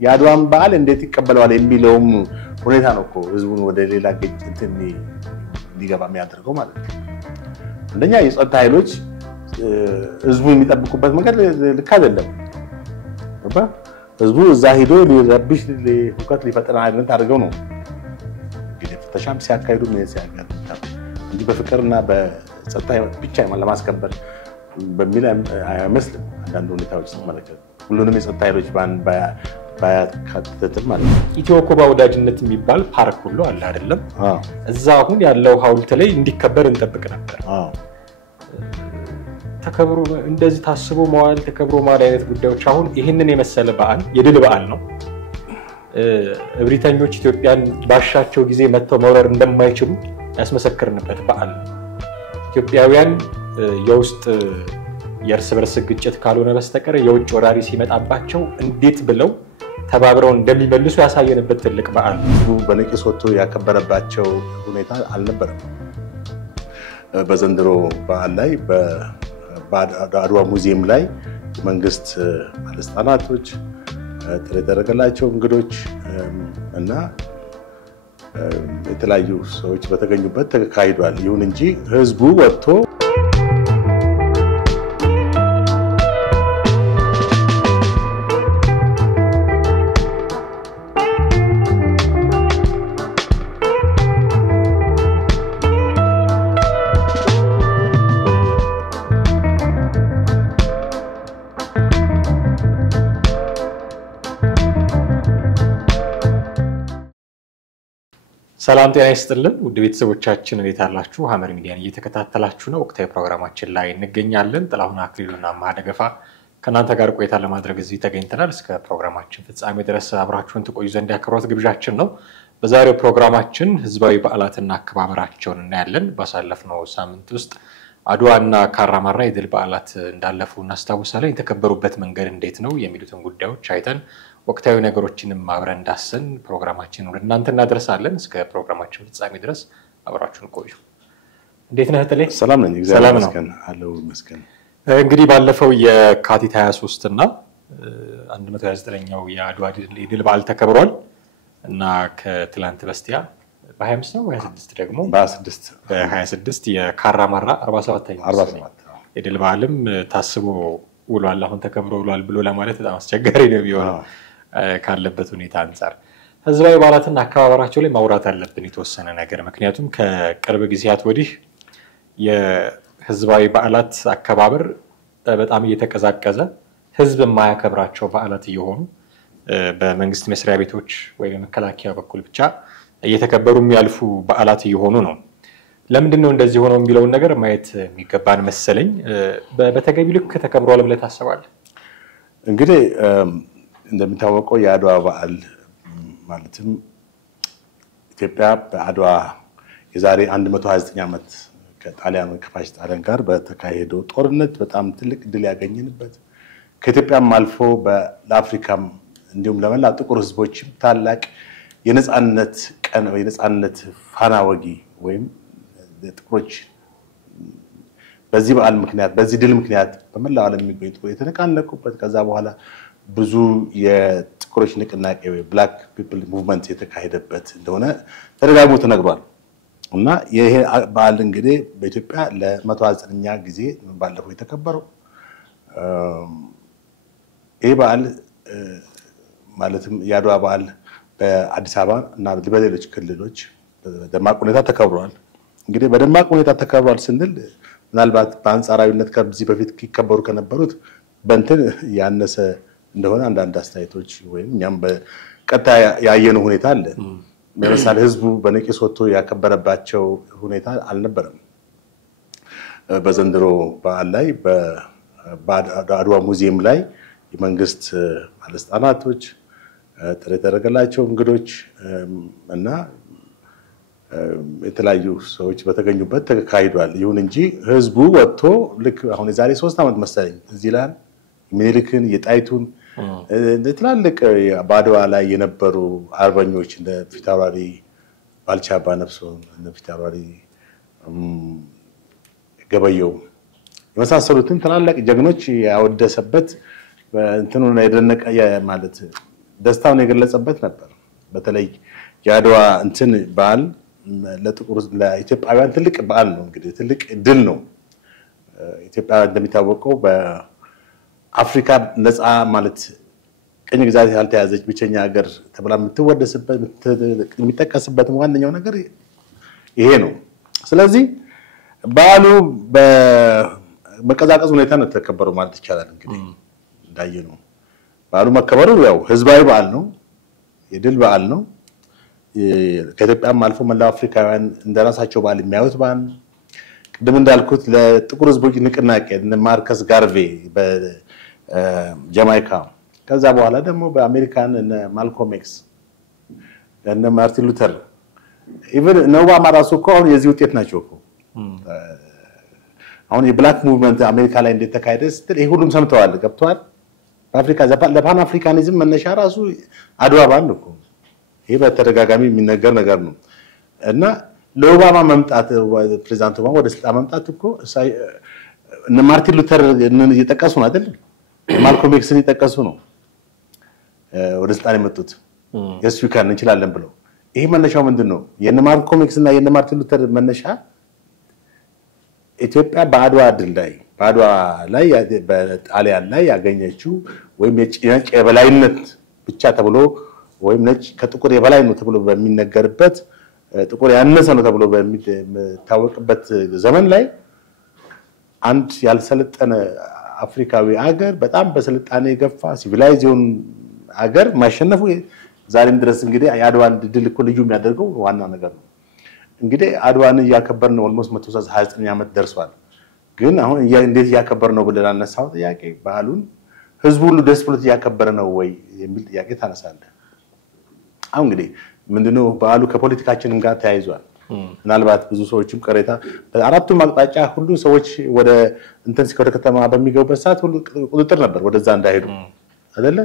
ያድዋን በዓል እንዴት ይቀበለዋል የሚለውም ሁኔታ ነው እኮ ህዝቡን ወደ ሌላ ግጭት እንዲገባ የሚያደርገው ማለት ነው። አንደኛ የጸጥታ ኃይሎች ህዝቡ የሚጠብቁበት መንገድ ልክ አይደለም። ህዝቡ እዛ ሄዶ ሊረብሽ ሁከት ሊፈጥር አይደለም አድርገው ነው እንግዲህ ፍተሻም ሲያካሂዱ ምን ሲያጋጥም እንጂ በፍቅርና በጸጥታ ብቻ ለማስከበር በሚል አይመስልም። አንዳንድ ሁኔታዎች ሲመለከቱ ሁሉንም የጸጥታ ኃይሎች ባያካትትም ማለት ነው። ኢትዮ ኩባ ወዳጅነት የሚባል ፓርክ ሁሉ አለ አይደለም? እዛ አሁን ያለው ሐውልት ላይ እንዲከበር እንጠብቅ ነበር። ተከብሮ እንደዚህ ታስቦ መዋል ተከብሮ ማለት አይነት ጉዳዮች አሁን ይሄንን የመሰለ በዓል የድል በዓል ነው። እብሪተኞች ኢትዮጵያን ባሻቸው ጊዜ መተው መውረር እንደማይችሉ ያስመሰክርንበት በዓል ነው። ኢትዮጵያውያን የውስጥ የእርስ በርስ ግጭት ካልሆነ በስተቀር የውጭ ወራሪ ሲመጣባቸው እንዴት ብለው ተባብረው እንደሚመልሱ ያሳየንበት ትልቅ በዓል ነው። በነቂስ ወጥቶ ያከበረባቸው ሁኔታ አልነበረም። በዘንድሮ በዓል ላይ በአድዋ ሙዚየም ላይ መንግስት ባለስልጣናቶች ጥሪ ያደረገላቸው እንግዶች እና የተለያዩ ሰዎች በተገኙበት ተካሂዷል። ይሁን እንጂ ህዝቡ ወጥቶ ሰላም ጤና ይስጥልን ውድ ቤተሰቦቻችን እንዴት አላችሁ? ሐመር ሚዲያን እየተከታተላችሁ ነው። ወቅታዊ ፕሮግራማችን ላይ እንገኛለን። ጥላሁን አክሊሉና ማደገፋ ከናንተ ጋር ቆይታ ለማድረግ እዚህ ተገኝተናል። እስከ ፕሮግራማችን ፍጻሜ ድረስ አብራችሁን ትቆዩ ዘንድ ያክብሮት ግብዣችን ነው። በዛሬው ፕሮግራማችን ህዝባዊ በዓላትና አከባበራቸውን እናያለን። ባሳለፍነው ሳምንት ውስጥ አድዋና ካራማራ የድል በዓላት እንዳለፉ እናስታውሳለን። የተከበሩበት መንገድ እንዴት ነው የሚሉትን ጉዳዮች አይተን ወቅታዊ ነገሮችንም አብረን ዳሰን ፕሮግራማችንን ወደ እናንተ እናደርሳለን። እስከ ፕሮግራማችን ፍጻሜ ድረስ አብራችሁን ቆዩ። እንዴት ነህ ተለይ? ሰላም ነኝ እግዚአብሔር ይመስገን አለው ይመስገን። እንግዲህ ባለፈው የካቲት 23 እና 129ኛው የአድዋ ድል በዓል ተከብሯል እና ከትላንት በስቲያ በ25 ነው 26 ደግሞ በ26 የካራማራ 47ኛው የድል በዓልም ታስቦ ውሏል። አሁን ተከብሮ ውሏል ብሎ ለማለት በጣም አስቸጋሪ ነው የሚሆነው ካለበት ሁኔታ አንፃር። ህዝባዊ በዓላትና አከባበራቸው ላይ ማውራት አለብን የተወሰነ ነገር። ምክንያቱም ከቅርብ ጊዜያት ወዲህ የህዝባዊ በዓላት አከባበር በጣም እየተቀዛቀዘ ህዝብ የማያከብራቸው በዓላት እየሆኑ በመንግስት መስሪያ ቤቶች ወይ በመከላከያ በኩል ብቻ እየተከበሩ የሚያልፉ በዓላት እየሆኑ ነው። ለምንድን ነው እንደዚህ ሆነው የሚለውን ነገር ማየት የሚገባን መሰለኝ። በተገቢ ልክ ተከብሯል ብለህ ታስባለህ? እንግዲህ እንደሚታወቀው የአድዋ በዓል ማለትም ኢትዮጵያ በአድዋ የዛሬ 129 ዓመት ከጣሊያን ከፋሽስት ጣሊያን ጋር በተካሄደው ጦርነት በጣም ትልቅ ድል ያገኘንበት ከኢትዮጵያም አልፎ ለአፍሪካም እንዲሁም ለመላ ጥቁር ህዝቦችም ታላቅ የነጻነት ቀን ወይ የነጻነት ፋና ወጊ ወይም ጥቁሮች በዚህ በዓል ምክንያት በዚህ ድል ምክንያት በመላው ዓለም የሚገኙ ጥቁሮች የተነቃነቁበት ከዛ በኋላ ብዙ የጥቁሮች ንቅናቄ ወይ ብላክ ፒፕል ሙቭመንት የተካሄደበት እንደሆነ ተደጋግሞ ተነግሯል። እና ይሄ በዓል እንግዲህ በኢትዮጵያ ለ129ኛ ጊዜ ባለፈው የተከበረው ይሄ በዓል ማለትም የአድዋ በዓል በአዲስ አበባ እና በሌሎች ክልሎች በደማቅ ሁኔታ ተከብሯል። እንግዲህ በደማቅ ሁኔታ ተከብሯል ስንል ምናልባት በአንጻራዊነት ከዚህ በፊት ይከበሩ ከነበሩት በእንትን ያነሰ እንደሆነ አንዳንድ አስተያየቶች ወይም እኛም በቀጥታ ያየነው ሁኔታ አለ። ለምሳሌ ህዝቡ በነቂስ ወጥቶ ያከበረባቸው ሁኔታ አልነበረም። በዘንድሮ በዓል ላይ በአድዋ ሙዚየም ላይ የመንግስት ባለስልጣናቶች ጥሪ ያደረገላቸው እንግዶች እና የተለያዩ ሰዎች በተገኙበት ተካሂዷል። ይሁን እንጂ ህዝቡ ወጥቶ ልክ አሁን የዛሬ 3 ዓመት መሰለኝ እዚህ ላይ ምኒልክን የጣይቱን ለትላልቅ በአድዋ ላይ የነበሩ አርበኞች እንደ ፊታውራሪ ባልቻ አባነፍሶ እንደ ፊታውራሪ ገበየው የመሳሰሉትን ትላልቅ ጀግኖች ያወደሰበት እንትኑን የደነቀ ማለት ደስታውን የገለጸበት ነበር። በተለይ የአድዋ እንትን በዓል ለኢትዮጵያውያን ትልቅ በዓል ነው። እንግዲህ ትልቅ ድል ነው። ኢትዮጵያ እንደሚታወቀው በአፍሪካ ነፃ ማለት ቅኝ ግዛት ያልተያዘች ብቸኛ ሀገር ተብላ የምትወደስበት የሚጠቀስበት ዋነኛው ነገር ይሄ ነው። ስለዚህ በዓሉ በመቀዛቀዝ ሁኔታ ነው ተከበረው ማለት ይቻላል። እንግዲህ እንዳየነው በዓሉ መከበሩ ያው ህዝባዊ በዓል ነው፣ የድል በዓል ነው። ከኢትዮጵያም አልፎ መላው አፍሪካውያን እንደራሳቸው በዓል የሚያዩት በዓል ነው። ቅድም እንዳልኩት ለጥቁር ህዝቦች ንቅናቄ ማርከስ ጋርቬ በጃማይካ ከዛ በኋላ ደግሞ በአሜሪካን እነ ማልኮም ኤክስ እነ ማርቲን ሉተር ኢቭን ኦባማ ራሱ እኮ አሁን የዚህ ውጤት ናቸው እኮ። አሁን የብላክ ሙቭመንት አሜሪካ ላይ እንዴት ተካሄደ ስትል ይሄ ሁሉም ሰምተዋል፣ ገብተዋል። በአፍሪካ ለፓን አፍሪካኒዝም መነሻ ራሱ አድዋ በዓል እኮ። ይሄ በተደጋጋሚ የሚነገር ነገር ነው። እና ለኦባማ መምጣት ፕሬዝዳንት ኦባማ ወደ ስልጣን መምጣት እኮ እነ ማርቲን ሉተር እየጠቀሱ ነው አይደል? ማልኮም ኤክስን እየጠቀሱ ነው ወደ ስልጣን የመጡት የስ ዊካን እንችላለን ብለው። ይሄ መነሻው ምንድነው? የነ ማልኮም ኤክስ እና የነ ማርቲን ሉተር መነሻ ኢትዮጵያ በአድዋ ድል ላይ በአድዋ ላይ በጣሊያን ላይ ያገኘችው ወይም የነጭ የበላይነት ብቻ ተብሎ ወይም ነጭ ከጥቁር የበላይ ነው ተብሎ በሚነገርበት ጥቁር ያነሰ ነው ተብሎ በሚታወቅበት ዘመን ላይ አንድ ያልሰለጠነ አፍሪካዊ ሀገር በጣም በስልጣኔ የገፋ ሲቪላይዜሽን ሀገር ማሸነፉ ዛሬም ድረስ እንግዲህ የአድዋን ድል እኮ ልዩ የሚያደርገው ዋና ነገር ነው። እንግዲህ አድዋን እያከበርን ኦልሞስት 129 ዓመት ደርሷል። ግን አሁን እንዴት እያከበር ነው ብለን አነሳው ጥያቄ ባህሉን ህዝቡ ሁሉ ደስ ብሎት እያከበረ ነው ወይ የሚል ጥያቄ ታነሳለህ። አሁን እንግዲህ ምንድነው በዓሉ ከፖለቲካችን ጋር ተያይዟል። ምናልባት ብዙ ሰዎችም ቀሬታ በአራቱም አቅጣጫ ሁሉ ሰዎች ወደ ወደ ከተማ በሚገቡበት ሰዓት ሁሉ ቁጥጥር ነበር፣ ወደዛ እንዳይሄዱ አይደለ?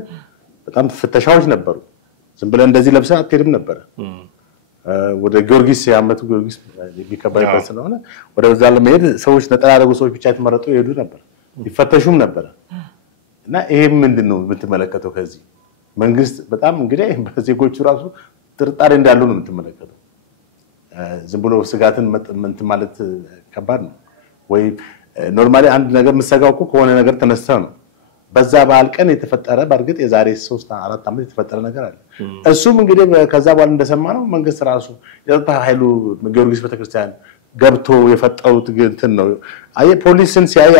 በጣም ፍተሻዎች ነበሩ። ዝም ብለን እንደዚህ ለብሰን አትሄድም ነበር። ወደ ጊዮርጊስ ያመቱ ጊዮርጊስ የሚከበርበት ስለሆነ ወደዛ ለመሄድ ሰዎች ነጠላ ያደረጉ ሰዎች ብቻ ተመረጡ ይሄዱ ነበር፣ ይፈተሹም ነበር። እና ይሄ ምንድነው የምትመለከተው? ከዚህ መንግስት በጣም እንግዲህ በዜጎቹ ራሱ ጥርጣሬ እንዳለው ነው የምትመለከተው። ዝም ብሎ ስጋትን ማለት ከባድ ነው ወይ? ኖርማሊ አንድ ነገር የምትሰጋው እኮ ከሆነ ነገር ተነስተህ ነው። በዛ በዓል ቀን የተፈጠረ በእርግጥ የዛሬ 3-4 ዓመት የተፈጠረ ነገር አለ። እሱም እንግዲህ ከዛ በኋላ እንደሰማነው መንግስት ራሱ የጸጥታ ኃይሉ ጊዮርጊስ ቤተክርስቲያን ገብቶ የፈጠሩት እንትን ነው። አይ ፖሊስን ሲያይ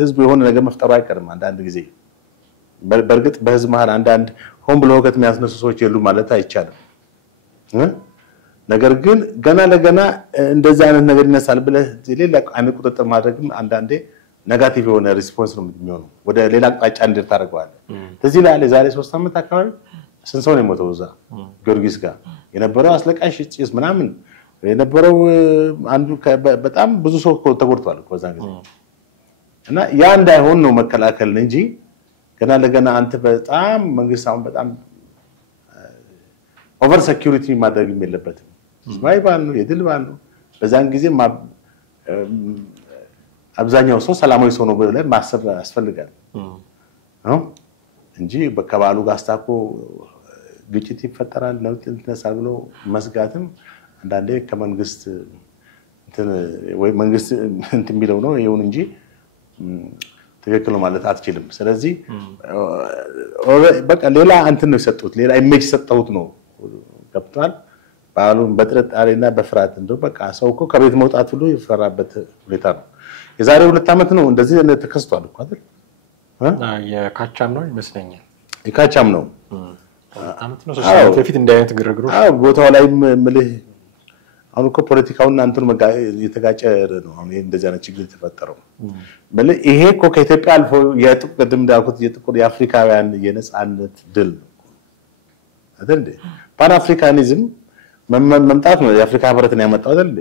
ህዝብ የሆነ ነገር መፍጠሩ አይቀርም አንዳንድ ጊዜ። በእርግጥ በህዝብ መሃል አንዳንድ ሆን ብሎ ሁከት የሚያስነሱ ሰዎች የሉ ማለት አይቻልም። ነገር ግን ገና ለገና እንደዛ አይነት ነገር ይነሳል ብለህ ሌላ አይነት ቁጥጥር ማድረግም አንዳንዴ ኔጋቲቭ የሆነ ሪስፖንስ ነው የሚሆነው። ወደ ሌላ አቅጣጫ እንድር ታደርገዋለህ። ስለዚህ ላይ ዛሬ 3 ዓመት አካባቢ ስንት ሰው ነው የሞተው እዛ ጊዮርጊስ ጋር የነበረው አስለቃሽ ጭስ ምናምን የነበረው አንዱ በጣም ብዙ ሰው ተጎድቷል በዛ ጊዜ። እና ያ እንዳይሆን ነው መከላከል እንጂ ገና ለገና አንተ በጣም መንግስት አሁን በጣም ኦቨር ሴኩሪቲ ማድረግ የለበትም። ህዝባዊ በዓል ነው፣ የድል በዓል ነው። በዛን ጊዜ አብዛኛው ሰው ሰላማዊ ሰው ነው ብለህ ማሰብ ያስፈልጋል እንጂ በከባሉ ጋር አስታኮ ግጭት ይፈጠራል ነው እንተሳብ ብሎ መስጋትም አንዳንዴ ከመንግስት ወይ መንግስት እንትን የሚለው ነው ይሁን እንጂ ትክክል ነው ማለት አትችልም። ስለዚህ በቃ ሌላ እንትን ነው የሰጡት፣ ሌላ ኢሜጅ ሰጠሁት ነው ገብቷል። በዓሉን በጥርጣሬና በፍርሃት እንደው በቃ ሰው እኮ ከቤት መውጣት ሁሉ ይፈራበት ሁኔታ ነው። የዛሬ 2 ዓመት ነው እንደዚህ ተከስቷል እኮ አይደል? የካቻም ነው ይመስለኛል። የካቻም ነው አመት ነው 3 ዓመት በፊት እንደ አይነት ግርግሮች ቦታው ላይ ምልህ አሁን እኮ ፖለቲካውና አንተን የተጋጨ ነው። አሁን እንደዚህ አይነት ችግር የተፈጠረው ምልህ ይሄ እኮ ከኢትዮጵያ አልፎ የጥቁር እንዳልኩት የጥቁር የአፍሪካውያን የነጻነት ድል ነው አይደል? ፓን አፍሪካኒዝም መምጣት ነው የአፍሪካ ህብረትን ያመጣው አይደል?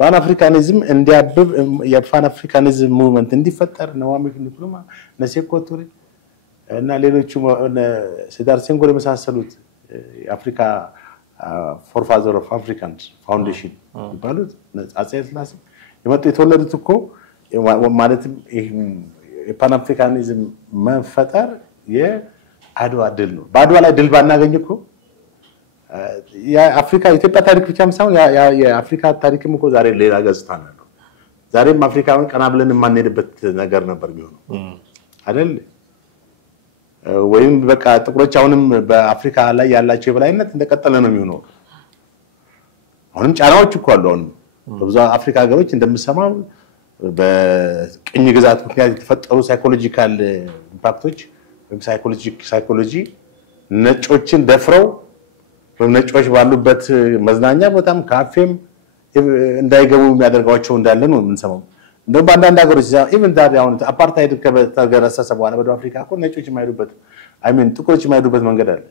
ፓን አፍሪካኒዝም እንዲያብብ የፓን አፍሪካኒዝም ሙቭመንት እንዲፈጠር ነው አሜሪካን ነሴኮ ቱሪ እና ሌሎቹ ሴዳር ሴንጎር የመሳሰሉት የአፍሪካ ፎርፋዘር ኦፍ አፍሪካን ፋውንዴሽን ይባሉት አጼ ስላሴ የመጡ የተወለዱት እኮ ማለት የፓን አፍሪካኒዝም መፈጠር አድዋ ድል ነው። በአድዋ ላይ ድል ባናገኝ እኮ የአፍሪካ ኢትዮጵያ ታሪክ ብቻም ሳይሆን የአፍሪካ ታሪክም እኮ ዛሬ ሌላ ገጽታ ነው ያለው። ዛሬም አፍሪካውን ቀና ብለን የማንሄድበት ነገር ነበር የሚሆነው አይደል? ወይም በቃ ጥቁሮች አሁንም በአፍሪካ ላይ ያላቸው የበላይነት እንደቀጠለ ነው የሚሆነው። አሁንም ጫናዎች እኮ አሉ። አሁንም በብዙ አፍሪካ ሀገሮች እንደምሰማው በቅኝ ግዛት ምክንያት የተፈጠሩ ሳይኮሎጂካል ኢምፓክቶች ወይም ሳይኮሎጂ ነጮችን ደፍረው ወይም ነጮች ባሉበት መዝናኛ በጣም ካፌም እንዳይገቡ የሚያደርጋቸው እንዳለ ነው የምንሰማው። እንደውም በአንዳንድ ሀገሮች ኢቭን ዳር አሁን አፓርታይድ ከተገረሰሰ በኋላ ወደ አፍሪካ እኮ ነጮች የማይሄዱበት ጥቁሮች የማይሄዱበት መንገድ አለ።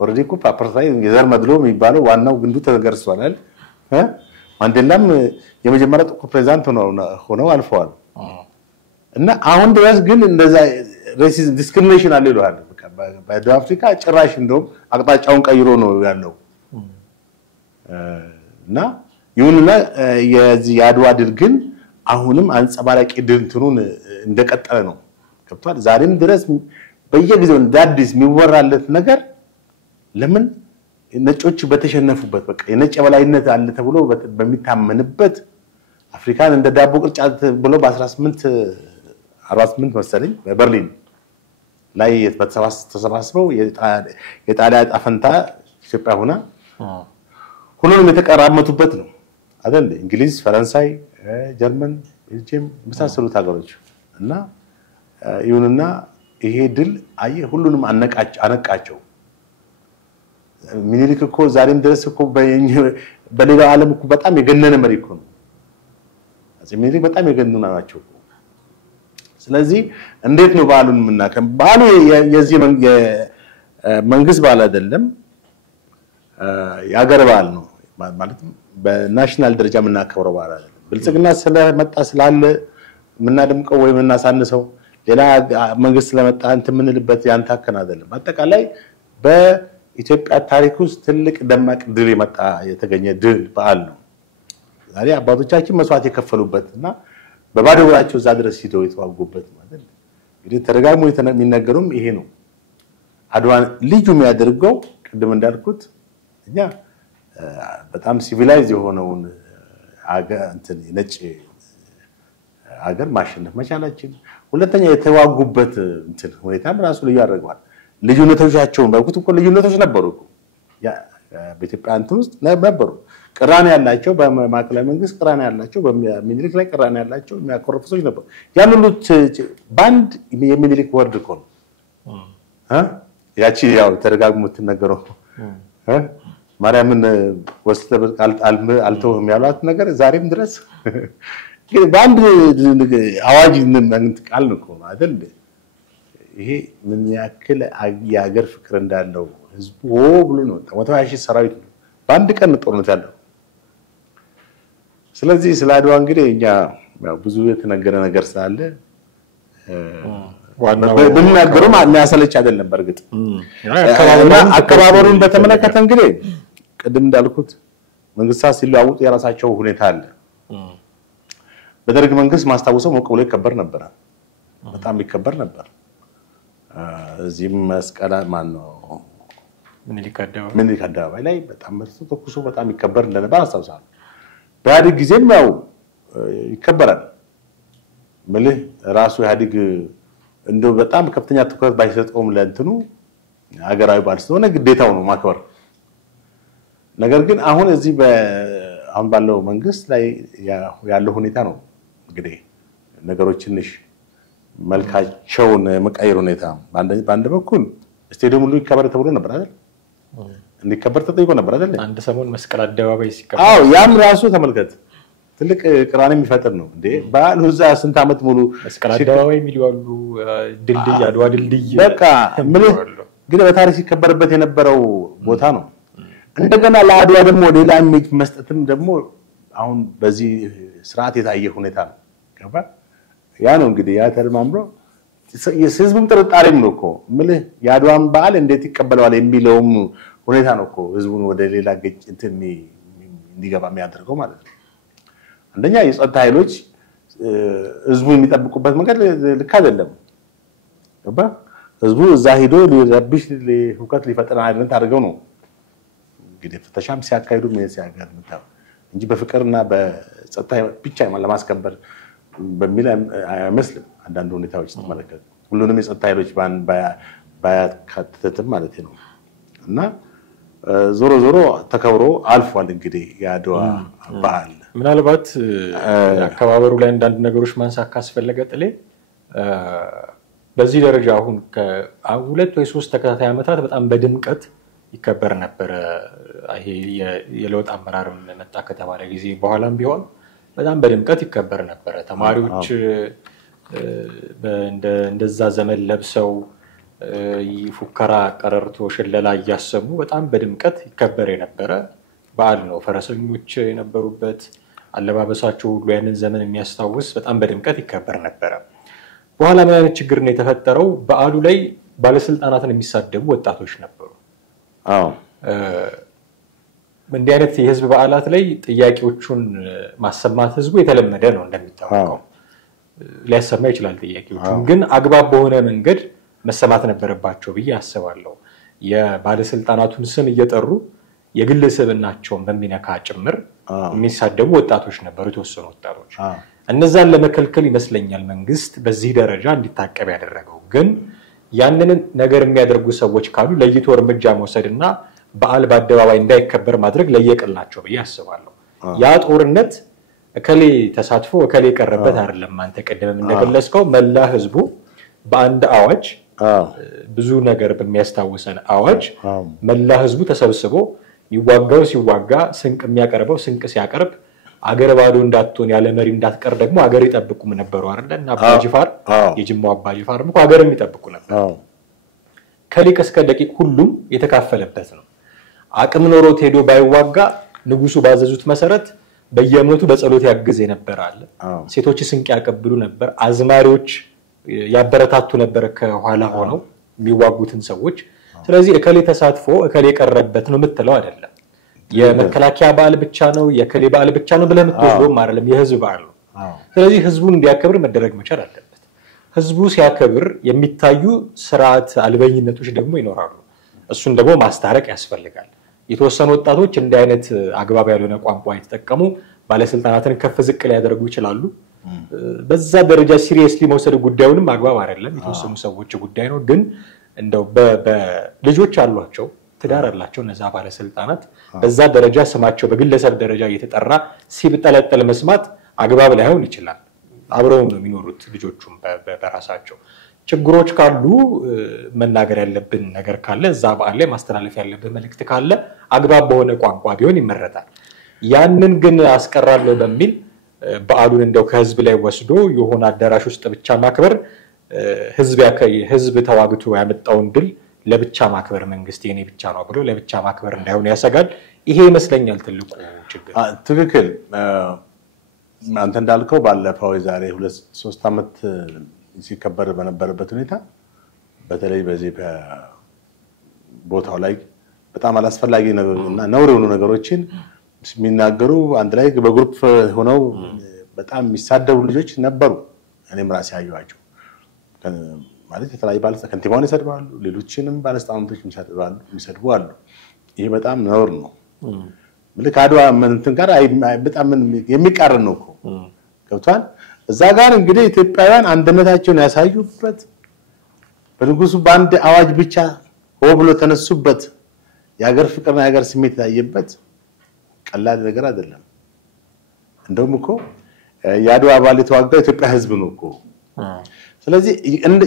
ኦልሬዲ እኮ አፓርታይድ የዘር መድሎ የሚባለው ዋናው ግንዱ ተገርሷል አይደል? ማንዴላም የመጀመሪያ ጥቁር ፕሬዝዳንት ሆነው አልፈዋል። እና አሁን ድረስ ግን እንደዛ ሬሲዝም ዲስክሪሚኔሽን አለ ይላል። በደቡብ አፍሪካ ጭራሽ እንደውም አቅጣጫውን ቀይሮ ነው ያለው። እና ይሁንና የዚህ የአድዋ ድል ግን አሁንም አንጸባራቂ ድል እንትኑን እንደቀጠለ ነው። ገብቷል። ዛሬም ድረስ በየጊዜው እንዳዲስ የሚወራለት ነገር ለምን ነጮች በተሸነፉበት በቃ የነጭ በላይነት አለ ተብሎ በሚታመንበት አፍሪካን እንደ ዳቦ ቅርጫት ብሎ በ1848 መሰለኝ በበርሊን ላይ ተሰባስበው የጣሊያን ዕጣ ፈንታ ኢትዮጵያ ሆና ሁሉንም የተቀራመቱበት ነው አይደል? እንግሊዝ፣ ፈረንሳይ፣ ጀርመን፣ ቤልጂየም መሳሰሉት ሀገሮች እና ይሁንና ይሄ ድል ሁሉንም አነቃቸው። ሚኒሊክ እኮ ዛሬም ድረስ እኮ በሌላው ዓለም እኮ በጣም የገነነ መሪ እኮ ነው። ሚኒሊክ በጣም የገነኑ ናቸው። ስለዚህ እንዴት ነው በዓሉን የምናከም? በዓሉ የዚህ የመንግስት በዓል አይደለም፣ የሀገር በዓል ነው ማለት በናሽናል ደረጃ የምናከብረው በዓል አይደለም። ብልጽግና ስለመጣ ስላለ የምናደምቀው ወይም የምናሳንሰው ሌላ መንግስት ስለመጣ እንትን የምንልበት ያንታከን አይደለም። አጠቃላይ በኢትዮጵያ ታሪክ ውስጥ ትልቅ ደማቅ ድል የተገኘ ድል በዓል ነው። ዛሬ አባቶቻችን መስዋዕት የከፈሉበትና በባዶ እግራቸው እዛ ድረስ ሂደው የተዋጉበት ማለት ነው። እንግዲህ ተደጋግሞ የሚነገሩም ይሄ ነው። አድዋን ልዩ የሚያደርገው ቅድም እንዳልኩት እኛ በጣም ሲቪላይዝ የሆነውን ነጭ ሀገር ማሸነፍ መቻላችን፣ ሁለተኛ የተዋጉበት ሁኔታም ራሱ ልዩ ያደርገዋል። ልዩነቶቻቸውን በቁት እኮ ልዩነቶች ነበሩ በኢትዮጵያ ውስጥ ነበሩ። ቅራኔ ያላቸው በማዕከላዊ መንግስት ቅራኔ ያላቸው በሚኒሊክ ላይ ቅራኔ ያላቸው የሚያኮርፉሶች ነበሩ። ያን ሁሉ ባንድ የሚኒሊክ ወርድ እኮ ነው ያቺ ያው ተደጋግሞ የምትነገረው ማርያምን ወስደህ አልተውህም ያሏት ነገር ዛሬም ድረስ ግን ባንድ አዋጅ ቃል ነው እኮ አይደል? ይሄ ምን ያክል የሀገር ፍቅር እንዳለው ህዝቡ ብሎ ነው 120 ሺህ ሰራዊት በአንድ ቀን ጦርነት ያለው። ስለዚህ ስለ አድዋ እንግዲህ እኛ ብዙ የተነገረ ነገር ስላለ ብንናገሩም የሚያሰለች አይደለም። በእርግጥ አከባበሩን በተመለከተ እንግዲህ ቅድም እንዳልኩት መንግስታት ሲለዋወጡ የራሳቸው ሁኔታ አለ። በደርግ መንግስት ማስታወሰው ሞቅ ብሎ ይከበር ነበር፣ በጣም ይከበር ነበር። እዚህም መስቀል ማነው ምኒልክ አደባባይ ላይ በጣም ተኩሶ በጣም ይከበር እንደነበር አስታውሳለሁ። በኢህአዴግ ጊዜም ያው ይከበራል። ምልህ ራሱ ኢህአዴግ እንደው በጣም ከፍተኛ ትኩረት ባይሰጠውም ለእንትኑ ሀገራዊ በዓል ስለሆነ ግዴታው ነው ማክበር። ነገር ግን አሁን እዚህ አሁን ባለው መንግስት ላይ ያለው ሁኔታ ነው እንግዲህ ነገሮች ትንሽ መልካቸውን መቀየር ሁኔታ በአንድ በኩል ስቴዲየም ሁሉ ይከበር ተብሎ ነበር አይደል? እንዲከበር ተጠይቆ ነበር አይደል? አንድ ሰሞን መስቀል አደባባይ ሲከበር ያም ራሱ ተመልከት ትልቅ ቅራኔ የሚፈጥር ነው እንዴ። በዓሉ እዛ ስንት ዓመት ሙሉ መስቀል አደባባይ የሚሉ ድልድይ አድዋ ድልድይ በቃ ምን ግን በታሪክ ሲከበርበት የነበረው ቦታ ነው። እንደገና ለአድዋ ደግሞ ሌላ ኢሜጅ መስጠትም ደግሞ አሁን በዚህ ስርዓት የታየ ሁኔታ ነው። ገባ ያ ነው እንግዲህ ያ ተርማምሮ ህዝቡም ጥርጣሬም ነው እኮ ምልህ የአድዋን በዓል እንዴት ይቀበለዋል የሚለውም ሁኔታ ነው እኮ ህዝቡን ወደ ሌላ ግጭት እንዲገባ የሚያደርገው ማለት ነው። አንደኛ የጸጥታ ኃይሎች ህዝቡን የሚጠብቁበት መንገድ ልክ አይደለም። ገባ ህዝቡ እዛ ሄዶ ሊረብሽ ሁከት ሊፈጥር አይደለም አድርገው ነው እንግዲህ ፍተሻም ሲያካሂዱ ምን ሲያጋር መጣው እንጂ በፍቅርና በጸጥታ ብቻ ለማስከበር በሚል አይመስልም አንዳንድ ሁኔታዎች ተመለከተ ሁሉንም የጸጥታ ኃይሎች ባያካትትም ማለት ነው እና ዞሮ ዞሮ ተከብሮ አልፏል እንግዲህ ያድዋ በዓል ምናልባት አከባበሩ ላይ አንዳንድ ነገሮች ማንሳት ካስፈለገ ጥሌ በዚህ ደረጃ አሁን ከሁለት ወይ ሶስት ተከታታይ ዓመታት በጣም በድምቀት ይከበር ነበር ይሄ የለውጥ አመራር መጣ ከተባለ ጊዜ በኋላም ቢሆን በጣም በድምቀት ይከበር ነበር ተማሪዎች እንደዛ ዘመን ለብሰው ይፉከራ ቀረርቶ ሽለላ ያያሰሙ በጣም በድምቀት ይከበር የነበረ በዓል ነው ፈረሰኞች የነበሩበት አለባበሳቸው ሁሉ ያንን ዘመን የሚያስታውስ በጣም በድምቀት ይከበር ነበር በኋላ ምን አይነት ችግር ነው የተፈጠረው በዓሉ ላይ ባለስልጣናትን የሚሳደቡ ወጣቶች ነበሩ እንዲህ አይነት የህዝብ በዓላት ላይ ጥያቄዎቹን ማሰማት ህዝቡ የተለመደ ነው እንደሚታወቀው ሊያሰማ ይችላል ጥያቄዎቹን ግን አግባብ በሆነ መንገድ መሰማት ነበረባቸው ብዬ አስባለሁ የባለስልጣናቱን ስም እየጠሩ የግለሰብናቸውን በሚነካ ጭምር የሚሳደቡ ወጣቶች ነበሩ የተወሰኑ ወጣቶች እነዛን ለመከልከል ይመስለኛል መንግስት በዚህ ደረጃ እንዲታቀብ ያደረገው ግን ያንን ነገር የሚያደርጉ ሰዎች ካሉ ለይቶ እርምጃ መውሰድና በዓል በአደባባይ እንዳይከበር ማድረግ ለየቅልናቸው ብዬ አስባለሁ ያ ጦርነት እከሌ ተሳትፎ እከሌ ቀረበት አይደለም አንተ ቀደም እንደገለጽከው መላ ህዝቡ በአንድ አዋጅ ብዙ ነገር በሚያስታውሰን አዋጅ መላ ህዝቡ ተሰብስቦ ይዋጋው ሲዋጋ ስንቅ የሚያቀርበው ስንቅ ሲያቀርብ አገር ባዶ እንዳትሆን ያለ መሪ እንዳትቀር ደግሞ አገር ይጠብቁም ነበሩ አይደልና አባጂፋር የጅማው አባጂፋር ነው አገርም ይጠብቁ ነበር ከሊቅ እስከ ደቂቅ ሁሉም የተካፈለበት ነው አቅም ኖሮት ሄዶ ባይዋጋ ንጉሱ ባዘዙት መሰረት በየመቱ በጸሎት ያግዝ ነበር አለ ሴቶች ስንቅ ያቀብሉ ነበር አዝማሪዎች ያበረታቱ ነበር ከኋላ ሆነው የሚዋጉትን ሰዎች ስለዚህ እከሌ ተሳትፎ እከሌ ቀረበት ነው የምትለው አይደለም የመከላከያ በዓል ብቻ ነው የከሌ በዓል ብቻ ነው ብለን ተወስዶ ማረለም የህዝብ በዓል ነው ስለዚህ ህዝቡን እንዲያከብር መደረግ መቻል አለበት ህዝቡ ሲያከብር የሚታዩ ስርዓት አልበኝነቶች ደግሞ ይኖራሉ እሱን ደግሞ ማስታረቅ ያስፈልጋል የተወሰኑ ወጣቶች እንደ አይነት አግባብ ያልሆነ ቋንቋ የተጠቀሙ ባለስልጣናትን ከፍ ዝቅ ሊያደርጉ ይችላሉ በዛ ደረጃ ሲሪየስሊ መውሰድ ጉዳዩንም አግባብ አይደለም የተወሰኑ ሰዎች ጉዳይ ነው ግን እንደው በልጆች አሏቸው ትዳር አላቸው እነዛ ባለስልጣናት በዛ ደረጃ ስማቸው በግለሰብ ደረጃ እየተጠራ ሲብጠለጠል መስማት አግባብ ላይሆን ይችላል አብረው ነው የሚኖሩት ልጆቹም በራሳቸው ችግሮች ካሉ መናገር ያለብን ነገር ካለ እዛ በዓል ላይ ማስተላለፍ ያለብን መልእክት ካለ አግባብ በሆነ ቋንቋ ቢሆን ይመረጣል ያንን ግን አስቀራለሁ በሚል በዓሉን እንደው ከህዝብ ላይ ወስዶ የሆነ አዳራሽ ውስጥ ብቻ ማክበር ህዝብ ተዋግቶ ያመጣውን ድል ለብቻ ማክበር መንግስት የኔ ብቻ ነው ብሎ ለብቻ ማክበር እንዳይሆን ያሰጋል ይሄ ይመስለኛል ትልቁ ችግር ትክክል አንተ እንዳልከው ባለፈው ዛሬ 2-3 አመት ሲከበር በነበረበት ሁኔታ በተለይ በዚህ ቦታው ላይ በጣም አላስፈላጊ ነገርና ነውር የሆኑ ነገሮችን የሚናገሩ አንድ ላይ በግሩፕ ሆነው በጣም የሚሳደቡ ልጆች ነበሩ እኔም ራሴ ያዩዋቸው ማለት የተለያየ ባለስልጣን ከንቲባውን ይሰድባሉ ሌሎችንም ባለስልጣናቶች የሚሰድቡ አሉ ይሄ በጣም ነውር ነው ምልክ አድዋ እንትን ጋር በጣም የሚቃረን ነው እኮ ገብቷል እዛ ጋር እንግዲህ ኢትዮጵያውያን አንድነታቸውን ያሳዩበት በንጉሱ ባንድ አዋጅ ብቻ ሆብሎ ተነሱበት የሀገር ፍቅርና የሀገር ስሜት ያየበት ቀላል ነገር አይደለም እንደውም እኮ ያድዋ በዓል የተዋጋው ኢትዮጵያ ህዝብ ነው እኮ ስለዚህ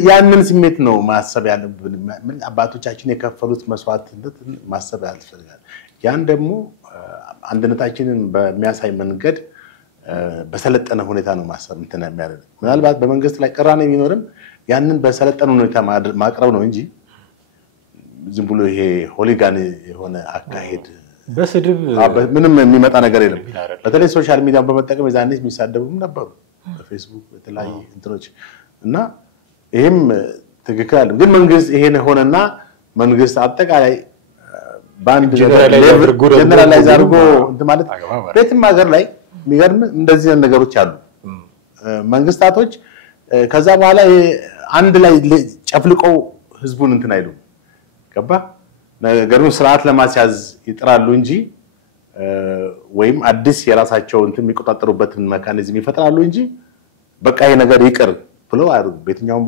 ያንን ስሜት ነው ማሰብ ያለብን አባቶቻችን የከፈሉት መስዋዕትነት ማሰብ ያስፈልጋል ያን ደግሞ አንድነታችንን በሚያሳይ መንገድ በሰለጠነ ሁኔታ ነው ማሰብ እንትን የሚያደርግ ምናልባት በመንግስት ላይ ቅራኔ ቢኖርም ያንን በሰለጠነ ሁኔታ ማቅረብ ነው እንጂ ዝም ብሎ ይሄ ሆሊጋን የሆነ አካሄድ በስድብ ምንም የሚመጣ ነገር የለም በተለይ ሶሻል ሚዲያን በመጠቀም የዛኔ የሚሳደቡም ነበሩ በፌስቡክ በተለያየ እንትኖች እና ይሄም ትክክል ግን መንግስት ይሄን ሆነና መንግስት አጠቃላይ ባንድ ጀነራላይዝ አድርጎ እንት ማለት በየትም ሀገር ላይ የሚገርም እንደዚህ ነገሮች አሉ መንግስታቶች ከዛ በኋላ አንድ ላይ ጨፍልቀው ህዝቡን እንትን አይሉ ገባ ነገሩን ስርዓት ለማስያዝ ይጥራሉ እንጂ ወይም አዲስ የራሳቸው እንትን የሚቆጣጠሩበትን ሜካኒዝም ይፈጥራሉ እንጂ በቃ ይሄ ነገር ይቅር ብለው አይደለም በየትኛውም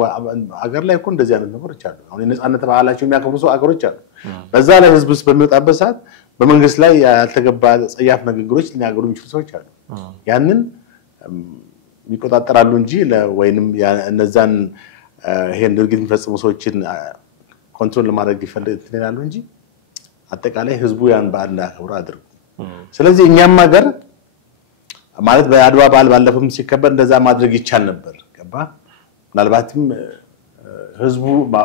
ሀገር ላይ እኮ እንደዚህ አይነት ነገሮች አሉ አሁን የነጻነት ባህላቸው የሚያከብሩ ሰው ሀገሮች አሉ በዛ ላይ ህዝብስ በሚወጣበት ሰዓት በመንግስት ላይ ያልተገባ ጸያፍ ንግግሮች ሊናገሩ የሚችሉ ሰዎች አሉ ያንን ይቆጣጠራሉ እንጂ ወይንም እነዛን ይሄን ድርጊት የሚፈጽሙ ሰዎችን ኮንትሮል ለማድረግ ይፈልጋሉ እንጂ አጠቃላይ ህዝቡ ያን በአንድ አክብሮ አድርጉ ስለዚህ እኛም ሀገር ማለት በአድዋ በዓል ባለፈም ሲከበር እንደዛ ማድረግ ይቻል ነበር ገባ ምናልባትም ህዝቡ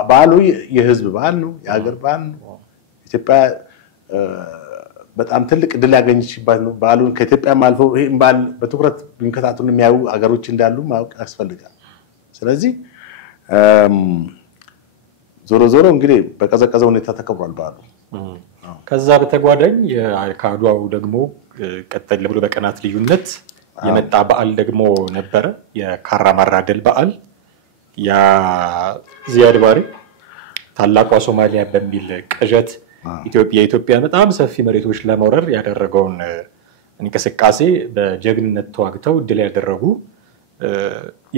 በዓሉ የህዝብ በዓል ነው የሀገር በዓል ነው ኢትዮጵያ በጣም ትልቅ ድል ያገኘችባት ነው በዓሉን ከኢትዮጵያ ማልፎ ይሄን በዓል በትኩረት ቢንከታተሉ የሚያዩ ሀገሮች እንዳሉ ማወቅ ያስፈልጋል ስለዚህ ዞሮ እንግዲህ በቀዘቀዘ ሁኔታ ተከብሯል በዓሉ ከዛ በተጓዳኝ ከአድዋው ደግሞ ቀጠል ብሎ በቀናት ልዩነት የመጣ በዓል ደግሞ ነበረ የካራማራ ድል በዓል ያ ዚያድ ባሬ ታላቋ ሶማሊያ በሚል ቅዠት ኢትዮጵያ በጣም ሰፊ መሬቶች ለመውረር ያደረገውን እንቅስቃሴ በጀግንነት ተዋግተው ድል ያደረጉ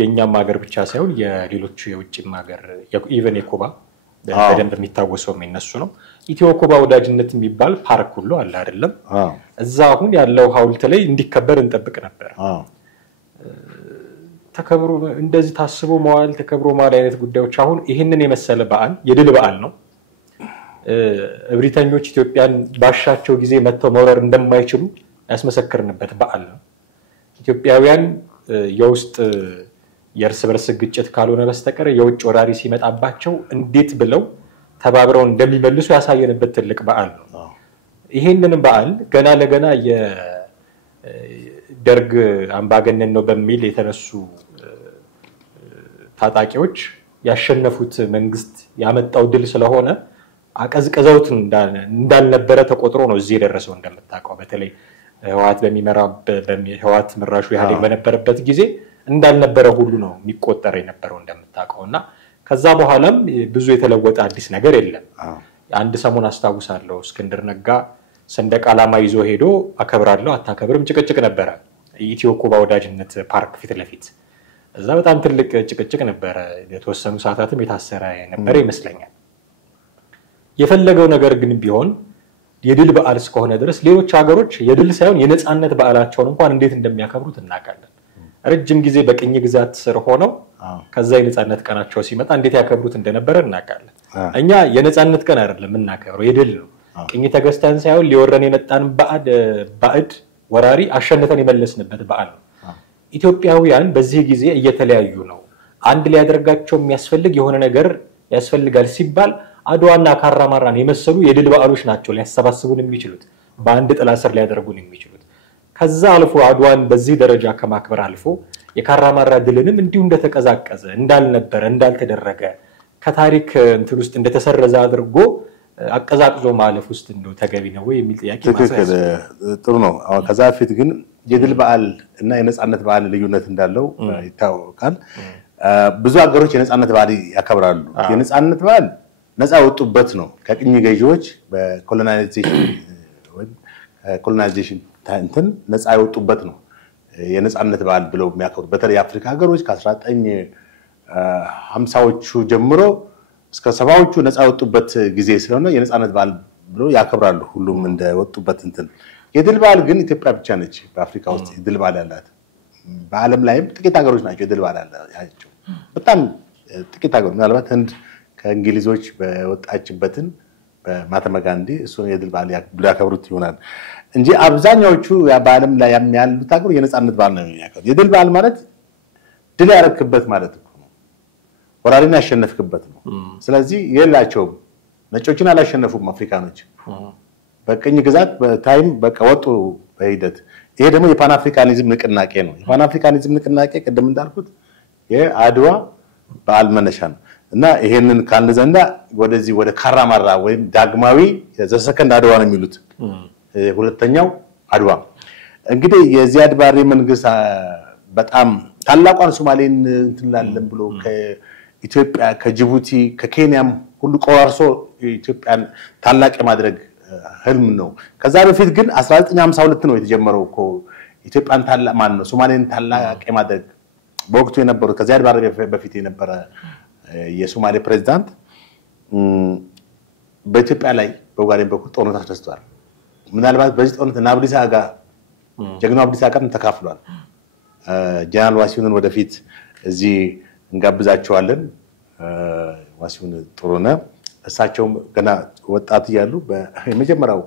የኛም ሀገር ብቻ ሳይሆን የሌሎች የውጭም ሀገር ኢቨን የኩባ በደንብ የሚታወሰው የሚነሱ ነው ኢትዮ ኩባ ወዳጅነት የሚባል ፓርክ ሁሉ አለ አይደለም እዛ አሁን ያለው ሐውልት ላይ እንዲከበር እንጠብቅ ነበር ተከብሮ እንደዚህ ታስቦ መዋል ተከብሮ ማለት አይነት ጉዳዮች አሁን ይሄንን የመሰለ በዓል የድል በዓል ነው እብሪተኞች ኢትዮጵያን ባሻቸው ጊዜ መተው መውረር እንደማይችሉ ያስመሰከርንበት በዓል ነው ኢትዮጵያውያን የውስጥ የርስ በርስ ግጭት ካልሆነ በስተቀር የውጭ ወራሪ ሲመጣባቸው እንዴት ብለው ተባብረው እንደሚመልሱ ያሳየንበት ትልቅ በዓል ነው ይሄንን በዓል ገና ለገና የደርግ አምባገነን ነው በሚል የተነሱ ታጣቂዎች ያሸነፉት መንግስት ያመጣው ድል ስለሆነ አቀዝቀዘውት እንዳልነበረ ተቆጥሮ ነው እዚህ የደረሰው እንደምታውቀው በተለይ ህዋት ምራሹ ኢህአዴግ በነበረበት ጊዜ እንዳልነበረ ሁሉ ነው የሚቆጠር የነበረው እንደምታውቀውና ከዛ በኋላም ብዙ የተለወጠ አዲስ ነገር የለም አንድ ሰሞን አስተዋውሳለሁ እስክንድር ነጋ ሰንደቅ ዓላማ ይዞ ሄዶ አከብራለሁ አታከብርም ጭቅጭቅ ነበር ኢትዮ ኩባ ወዳጅነት ፓርክ ፊት ለፊት እዛ በጣም ትልቅ ጭቅጭቅ ነበር የተወሰኑ ሰዓታትም የታሰረ ነበር ይመስለኛል የፈለገው ነገር ግን ቢሆን የድል በዓል እስከሆነ ድረስ ሌሎች ሀገሮች የድል ሳይሆን የነጻነት በዓላቸውን እንኳን እንዴት እንደሚያከብሩት እናውቃለን ረጅም ጊዜ በቅኝ ግዛት ስር ሆነው ከዛ የነጻነት ቀናቸው ሲመጣ እንዴት ያከብሩት እንደነበረ እናውቃለን እኛ የነጻነት ቀን አይደለም እናከብረው የድል ነው ቅኝ ተገዝተን ሳይሆን ሊወረን የመጣን ባዕድ ወራሪ አሸንፈን የመለስንበት በዓል ነው ኢትዮጵያውያን በዚህ ጊዜ እየተለያዩ ነው አንድ ሊያደርጋቸው የሚያስፈልግ የሆነ ነገር ያስፈልጋል ሲባል አድዋና ካራማራን የመሰሉ የድል በዓሎች ናቸው ሊያሰባስቡን የሚችሉት በአንድ ጥላ ስር ሊያደርጉን የሚችሉት ከዛ አልፎ አድዋን በዚህ ደረጃ ከማክበር አልፎ የካራማራ ድልንም እንዲሁ እንደተቀዛቀዘ እንዳልነበረ እንዳልተደረገ ከታሪክ እንትን ውስጥ እንደተሰረዘ አድርጎ አቀዛቅዞ ማለፍ ውስጥ እንደው ተገቢ ነው ወይ የሚል ጥያቄ ማሳየት ጥሩ ነው ከዛ ፊት ግን የድል በዓል እና የነጻነት በዓል ልዩነት እንዳለው ይታወቃል ብዙ ሀገሮች የነጻነት በዓል ያከብራሉ የነጻነት በዓል ነፃ ወጡበት ነው ከቅኝ ገዢዎች በኮሎናይዜሽን እንትን ነፃ ወጡበት ነው የነጻነት በዓል ብለው የሚያከብሩ በተለይ አፍሪካ ሀገሮች ከ1950ዎቹ ጀምሮ እስከ 70ዎቹ ነፃ ወጡበት ጊዜ ስለሆነ የነጻነት በዓል ብለው ያከብራሉ ሁሉም እንደወጡበት እንትን የድል በዓል ግን ኢትዮጵያ ብቻ ነች በአፍሪካ ውስጥ የድል በዓል ያላት በአለም ላይም ጥቂት ሀገሮች ናቸው የድል በዓል ያላቸው በጣም ጥቂት ሀገሮች ምናልባት ህንድ ከእንግሊዞች በወጣችበትን በማህተማ ጋንዲ እሱን የድል በዓል ያከብሩት ይሆናል እንጂ አብዛኛዎቹ በአለም ላይ ያሉት ሀገሮች የነጻነት በዓል ነው የሚያከብሩት የድል በዓል ማለት ድል ያረክበት ማለት ነው ወራሪን ያሸነፍክበት ነው ስለዚህ የላቸውም ነጮችን አላሸነፉም አፍሪካኖች በቅኝ ግዛት በታይም በቀወጡ በሂደት ይሄ ደግሞ የፓን አፍሪካኒዝም ንቅናቄ ነው የፓን አፍሪካኒዝም ንቅናቄ ቀደም እንዳልኩት የአድዋ በዓል መነሻ ነው እና ይሄንን ካልን ዘንዳ ወደዚህ ወደ ካራማራ ወይም ዳግማዊ ዘሰከንድ አድዋ ነው የሚሉት ሁለተኛው አድዋ እንግዲህ የዚያድ ባሬ መንግስት በጣም ታላቋን ሶማሌን እንትላለን ብሎ ኢትዮጵያ ከጅቡቲ ከኬንያም ሁሉ ቆራርሶ ኢትዮጵያን ታላቅ የማድረግ ህልም ነው። ከዛ በፊት ግን 1952 ነው የተጀመረው እኮ ኢትዮጵያን ታላቅ ማን ነው ሶማሌን ታላቅ የማድረግ በወቅቱ የነበረው ከዚያድ ባሬ በፊት የነበረ የሶማሌ ፕሬዝዳንት በኢትዮጵያ ላይ በኡጋዴን በኩል ጦርነት አስነስቷል። ምናልባት በዚህ ጦርነት አብዲሳ አጋ ጀግናው አብዲሳ አጋም ተካፍሏል። ጀነራል ዋሲሁንን ወደፊት እዚህ እንጋብዛቸዋለን። ዋሲሁን ጥሩነህ እሳቸው ገና ወጣት እያሉ በመጀመሪያው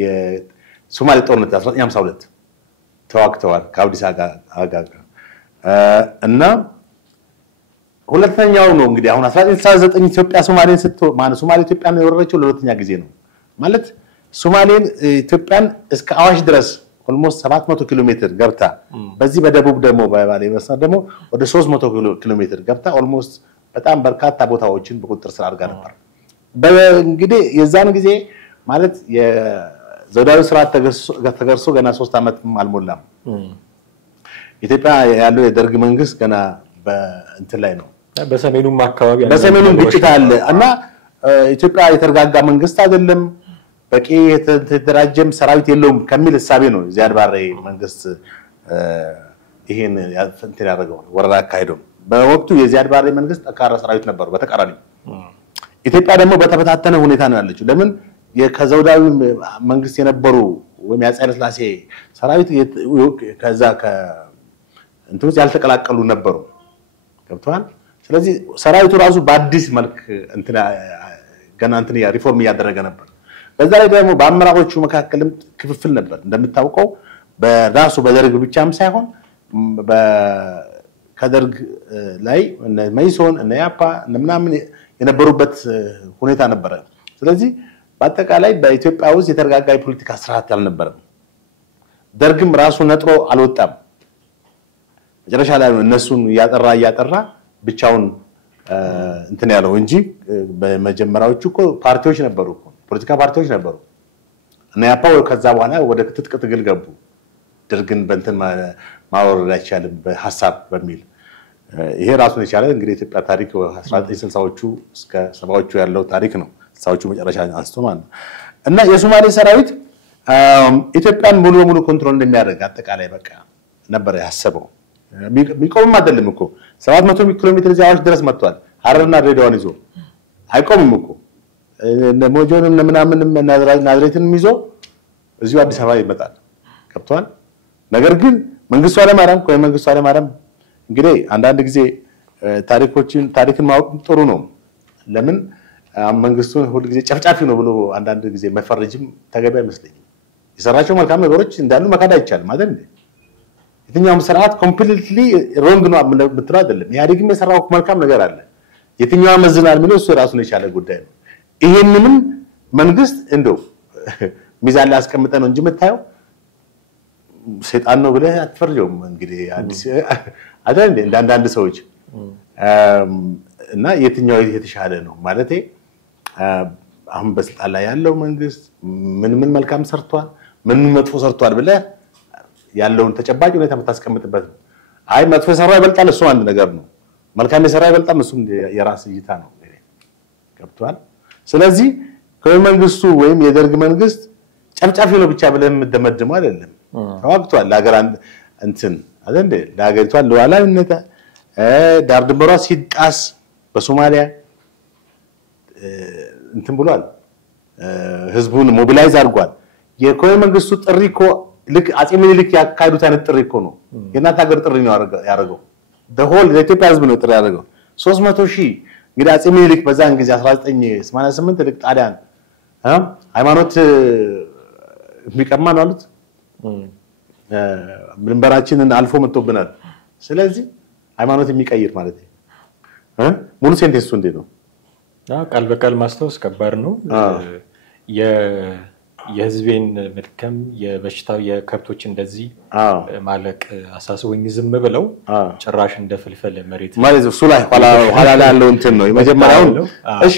የሶማሌ ጦርነት 1952 ተዋግተዋል ከአብዲሳ አጋ እና ሁለተኛው ነው እንግዲህ አሁን 1969 ኢትዮጵያ ሶማሌን ስትማነው ሶማሌ ኢትዮጵያን የወረረችው ለሁለተኛ ጊዜ ነው ማለት ሶማሌን ኢትዮጵያን እስከ አዋሽ ድረስ almost 700 ኪሎ ሜትር ገብታ በዚህ በደቡብ ደግሞ በባሌ መስመር ደግሞ ወደ 300 ኪሎ ሜትር ገብታ almost በጣም በርካታ ቦታዎችን በቁጥጥር ስር አድርጋ ነበር። በእንግዲህ የዛን ጊዜ ማለት የዘውዳዊ ስርዓት ተገርሶ ገና 3 አመት አልሞላም። ኢትዮጵያ ያለው የደርግ መንግስት ገና በእንትን ላይ ነው። በሰሜኑም አካባቢ በሰሜኑም ግጭት አለ እና ኢትዮጵያ የተረጋጋ መንግስት አይደለም በቂ የተደራጀም ሰራዊት የለውም ከሚል ሐሳቤ ነው ዚያድ ባሬ መንግስት ይሄን እንትን ያደረገው ወረራ አካሄደው። በወቅቱ የዚያድ ባሬ መንግስት ጠንካራ ሰራዊት ነበር በተቃራኒ ኢትዮጵያ ደግሞ በተበታተነ ሁኔታ ነው ያለችው። ለምን የከዘውዳዊ መንግስት የነበሩ ወይም ያጼ ኃይለ ሥላሴ ሰራዊት ከዛ እንትን ያልተቀላቀሉ ነበሩ ገብቷል። ስለዚህ ሰራዊቱ ራሱ በአዲስ መልክ እንትን ገና እንትን ሪፎርም ያደረገ ነበር። በዛ ላይ ደግሞ በአመራሮቹ መካከልም ክፍፍል ነበር እንደምታውቀው በራሱ በደርግ ብቻም ሳይሆን ከደርግ ላይ እነ መይሶን እነ ያፓ ምናምን የነበሩበት ሁኔታ ነበር። ስለዚህ በአጠቃላይ በኢትዮጵያ ውስጥ የተረጋጋ የፖለቲካ ስርዓት አልነበረም። ደርግም ራሱ ነጥሮ አልወጣም። መጨረሻ ላይ እነሱን ያጠራ ብቻውን እንትን ያለው እንጂ በመጀመሪያዎቹ እኮ ፓርቲዎች ነበሩ እኮ ፖለቲካ ፓርቲዎች ነበሩ እና ያፓው ከዛ በኋላ ወደ ትጥቅ ትግል ገቡ። ደርግን በእንትን ማወረድ አይቻልም በሐሳብ በሚል ይሄ ራሱን የቻለ እንግዲህ ኢትዮጵያ ታሪክ 1960ዎቹ እስከ 70ዎቹ ያለው ታሪክ ነው። 60ዎቹ መጨረሻ አንስቶ ማለት ነው እና የሶማሌ ሰራዊት ኢትዮጵያን ሙሉ በሙሉ ኮንትሮል እንደሚያደርግ አጠቃላይ በቃ ነበር ያሰበው። ሚቆምም አይደለም እኮ 700 ኪሎ ሜትር ዚያዎች ድረስ መጥቷል። ሐረርና ድሬዳዋን ይዞ አይቆምም እኮ ሞጆንም ምናምንም ናዝሬትንም ይዞ እዚሁ አዲስ አበባ ይመጣል ከብቷል። ነገር ግን መንግስቱ ኃይለማርያም እንግዲህ አንዳንድ ጊዜ ታሪክን ማወቅ ጥሩ ነው። ለምን መንግስቱ ሁሉ ጊዜ ጨፍጫፊ ነው ብሎ አንዳንድ ጊዜ መፈረጅም ተገቢ አይመስለኝም። የሰራቸው መልካም ነገሮች እንዳሉ መካድ አይቻልም አይደል እንዴ? የትኛውም ስርዓት ኮምፕሊትሊ ሮንግ ነው ብትለው አይደለም። ኢህአዴግም የሰራው መልካም ነገር አለ። የትኛው መዝናል ምን እሱ ራሱን የቻለ ጉዳይ ነው። ይሄንንም መንግስት እንደው ሚዛን ላይ አስቀምጠ ነው እንጂ መታየው ሰይጣን ነው ብለህ አትፈርጀውም። እንግዲህ አዲስ አይደል እንደ አንዳንድ ሰዎች እና የትኛው የተሻለ ነው ማለት አሁን በስልጣን ላይ ያለው መንግስት ምን መልካም ሰርቷል ምን መጥፎ ሰርቷል ብለህ ያለውን ተጨባጭ ሁኔታ የምታስቀምጥበት ነው። አይ መጥፎ የሰራው ይበልጣል እሱ አንድ ነገር ነው። መልካም የሰራው ይበልጣል እሱ የራስ እይታ ነው ገብቷል። ስለዚህ ከመንግስቱ ወይም የደርግ መንግስት ጨፍጫፊ ነው ብቻ ብለን የምደመድመው አይደለም። ተዋግቷል ለሀገር እንትን አይደል ለሀገሪቷ ለዋላዊነት ዳር ድንበሯ ሲጣስ በሶማሊያ እንትን ብሏል። ህዝቡን ሞቢላይዝ አድርጓል። የኮሎኔል መንግስቱ ጥሪ እኮ ልክ አጼ ምኒልክ ያካሄዱት አይነት ጥሪ እኮ ነው። የእናት ሀገር ጥሪ ነው ያደረገው። በሆል የኢትዮጵያ ህዝብ ነው ጥሪ ያደረገው 300,000 እንግዲህ አጼ ምኒልክ በዛን ጊዜ 1988 ልክ ጣሊያን ሃይማኖት የሚቀማ ነው አሉት። ድንበራችንን አልፎ መጥቶብናል። ስለዚህ ሃይማኖት የሚቀይር ማለት ሙሉ ሴንቴንሱ እንዴ ነው? ቃል በቃል ማስተዋወስ ከባድ ነው። የህዝቤን መድከም የበሽታው የከብቶች እንደዚህ ማለቅ አሳስቦኝ ዝም ብለው ጭራሽ እንደ ፍልፈል መሬት እሱ ላይ ኋላ ላይ ያለው እንትን ነው የመጀመሪያው። እሺ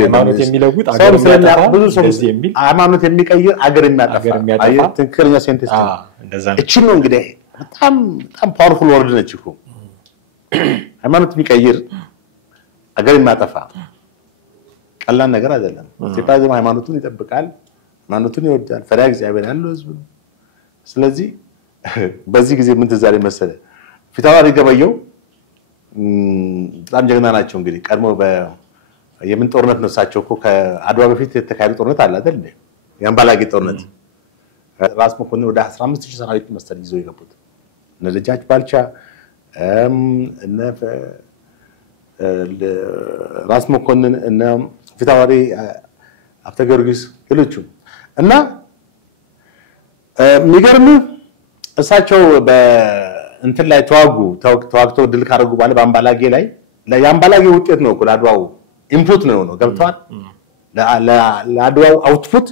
ሃይማኖት የሚለውጥ አገር የሚያጠፋ ብዙ ሰው የሚል ሃይማኖት የሚቀይር አገር የሚያጠፋ ትክክለኛ ሴንቴንስ ነው። እንደዛ እቺ ነው እንግዲህ በጣም ፓወርፉል ወርድ ነች እኮ ሃይማኖት የሚቀይር አገር የሚያጠፋ ቀላል ነገር አይደለም። ኢትዮጵያ ደግሞ ሃይማኖቱን ይጠብቃል፣ ሃይማኖቱን ይወዳል፣ ፈሪሃ እግዚአብሔር ያለው ህዝብ ነው። ስለዚህ በዚህ ጊዜ ምን ተዛሬ መሰለ ፊታውራሪ ገበየው በጣም ጀግና ናቸው። እንግዲህ ቀድሞ የምን ጦርነት ነው እሳቸው እኮ ከአድዋ በፊት የተካሄደ ጦርነት አለ አይደል? የአምባላጌ ጦርነት ራስ መኮንን ወደ 15000 ሰራዊት መሰል ይዘው የገቡት እነ ደጃች ባልቻ እነ ራስ መኮንን እነ ፊታውራሪ አብተ ጊዮርጊስ ሌሎችም እና የሚገርም እሳቸው በእንትን ላይ ተዋግተው ድል ካደረጉ በኋላ በአምባላጌ ላይ የአምባላጌ ውጤት ነው እኮ ለአድዋው ኢንፑት ነው ገብቷል። ለአድዋው አውትፑት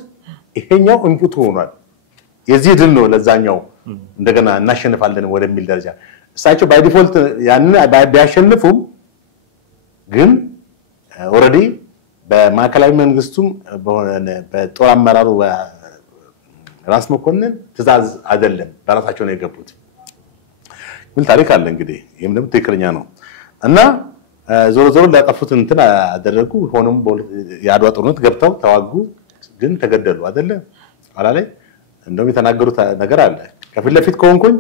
ይሄኛው ኢንፑት ሆኗል። የዚህ ድል ነው ለዛኛው እንደገና እናሸንፋለን ወደሚል ደረጃ እሳቸው ባይ ዲፎልት ያን ቢያሸንፉም ግን ኦሬዲ በማዕከላዊ መንግስቱም በጦር አመራሩ ራስ መኮንን ትዕዛዝ አይደለም በራሳቸው ነው የገቡት ምን ታሪክ አለ እንግዲህ ይሄም ደግሞ ትክክለኛ ነው እና ዞሮ ዞሮ ለጠፉት እንትን አደረጉ። ሆኖም የአድዋ ጦርነት ገብተው ተዋጉ፣ ግን ተገደሉ አይደለ? ኋላ ላይ እንደውም የተናገሩት ነገር አለ ከፊት ለፊት ከሆንኩኝ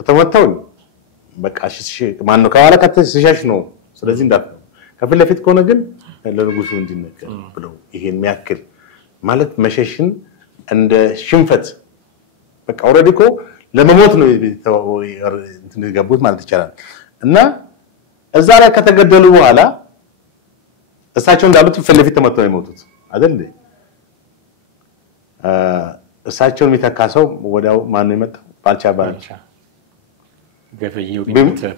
ከተመታውኝ በቃ ማን ነው ከኋላ ከተሸሽ ነው ስለዚህ እንዳትነው ከፊት ለፊት ከሆነ ግን ለንጉሱ እንዲነገር ብለው ይሄን የሚያክል ማለት መሸሽን እንደ ሽንፈት በቃ ኦሬዲ እኮ ለመሞት ነው እንትን ገቡት ማለት ይቻላል። እና እዛ ላይ ከተገደሉ በኋላ እሳቸው እንዳሉት ፊት ለፊት ተመተው የሞቱት አይደል እንዴ? እሳቸውን የሚተካሰው ወዲያው ማን ነው የመጣው? ባልቻ ገበየው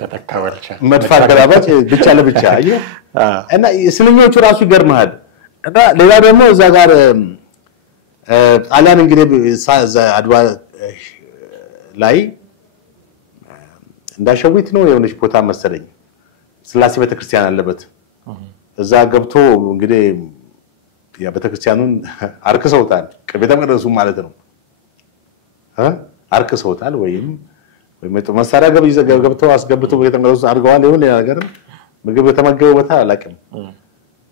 ተተካ ባልቻ መድፋት ገራባች ብቻ ለብቻ አየህ። እና ስንኞቹ ራሱ ይገርማል። እና ሌላ ደግሞ እዛ ጋር ጣሊያን እንግዲህ አድዋ ላይ እንዳሸዊት ነው የሆነች ቦታ መሰለኝ ስላሴ ቤተክርስቲያን አለበት እዛ ገብቶ እንግዲህ ያ ቤተክርስቲያኑን አርክሰውታል። ቤተ መቅደሱ ማለት ነው አርክሰውታል ወይም መሳሪያ ገብተው አስገብተው ቤተ መቅደሱ አድርገዋል። ይሁን ነገር ምግብ የተመገበው ቦታ አላውቅም።